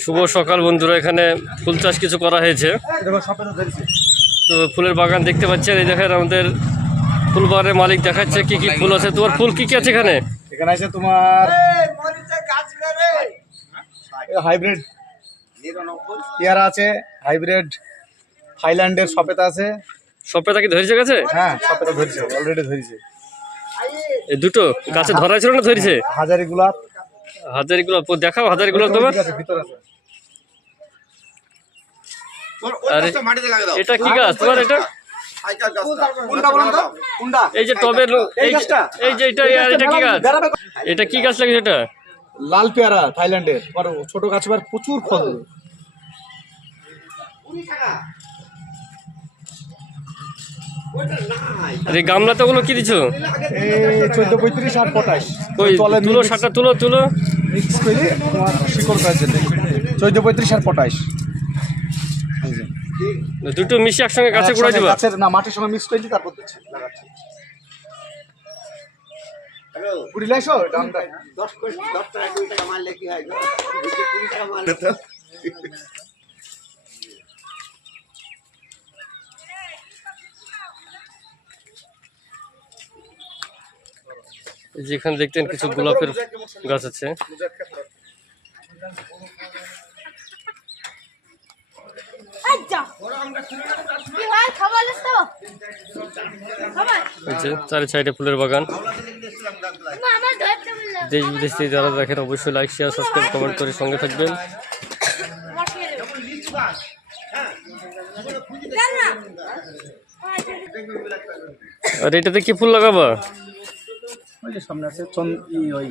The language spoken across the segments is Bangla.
শুভ সকাল বন্ধুরা এখানে ফুল চাষ কিছু করা হয়েছে। তো ফুলের বাগান দেখতে পাচ্ছেন এই দেখেন আমাদের ফুল বাগানের মালিক দেখাচ্ছে কি কি ফুল আছে। তোমার ফুল কি কি আছে এখানে? এখানে আছে তোমার হাইব্রিড পেয়ারা আছে হাইব্রিড থাইল্যান্ডের সপেতা আছে। সপেতা কি ধরেছে গেছে? হ্যাঁ সপেতা ধরেছে অলরেডি ধরেছে। এই দুটো গাছে ধরা ছিল না ধরেছে? হাজারি গোলাপ হাজারি গুলো দেখাও হাজারি গুলো তোমার। এটা কি গাছ? তোমার এটা? কোনটা তো কোনটা এই যে টবের এই এই যে- গাছটা? এই যে এটা এটা কি গাছ? এটা কি গাছ লাগিয়েছে এটা? লাল পেয়ারা থাইল্যান্ডের। ছোট গাছ এবার প্রচুর ফল। আর এই গামলাতে কি দিছো? এই চোদ্দ পঁয়ত্রিশ আর পটাশ তুলো সারটা তুলো তুলো। মিক্স করে তোমার শিকড় করার জন্য চোদ্দ পঁয়ত্রিশ আর পটাশ দুটো মিশি একসঙ্গে গাছে গুঁড়া দিবা। গাছের না মাটির সঙ্গে মিক্স করে দিই তারপর দিচ্ছি। লাগাচ্ছি কুড়ি লাইছো দামটা এই যে এখানে দেখতেন কিছু গোলাপের গাছ আছে। আচ্ছা। চারি সাইডে ফুলের বাগান। দেশ বিদেশ থেকে যারা দেখেন অবশ্যই লাইক শেয়ার সাবস্ক্রাইব কমেন্ট করে সঙ্গে থাকবেন। আর এটাতে কি ফুল লাগাবা? ওই যে সামনে আছে ওই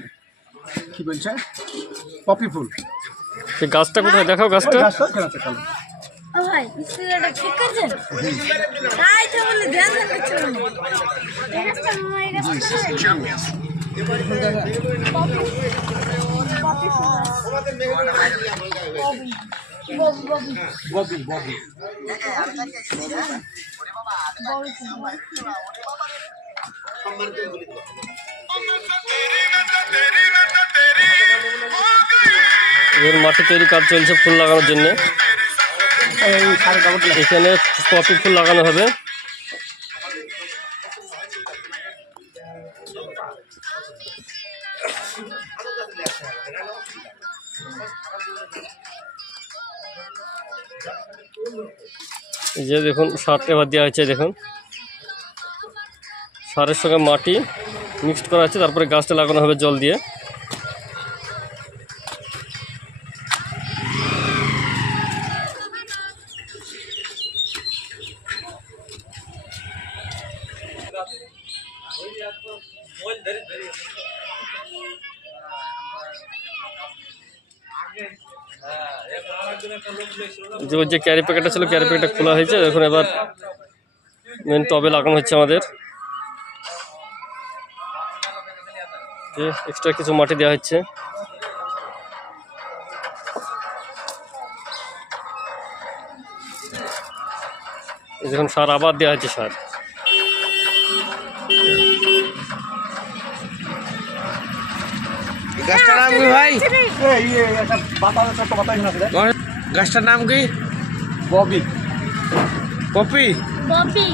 কি বলছে? পপি ফুল। এই গাছটা কোথায়? দেখাও গাছটা। গাছটা কেন আছে কালো ভাই মিস্ত্রিটা ঠিক করছেন তাই তো বলে ধ্যান ধ্যান করছে এখানটা মামা এখানটা ববি ববি ববি এর মাটি তৈরি কাজ চলছে ফুল লাগানোর জন্য। এখানে কপি ফুল লাগানো হবে। এই যে দেখুন, সারটা এবার দেওয়া হয়েছে, দেখুন। সারের সঙ্গে মাটি মিক্সড করা আছে, তারপরে গাছটা লাগানো হবে জল দিয়ে। যে ক্যারি প্যাকেটটা ছিল ক্যারি প্যাকেটটা খোলা হয়েছে এখন এবার মেন টবে লাগানো হচ্ছে আমাদের। এক্সট্রা কিছু মাটি দেওয়া হচ্ছে। এই দেখুন সার আবার দেওয়া হচ্ছে সার। গাছটার নাম কি ভাই। গাছটার নাম কি? ববি। কপি ববি।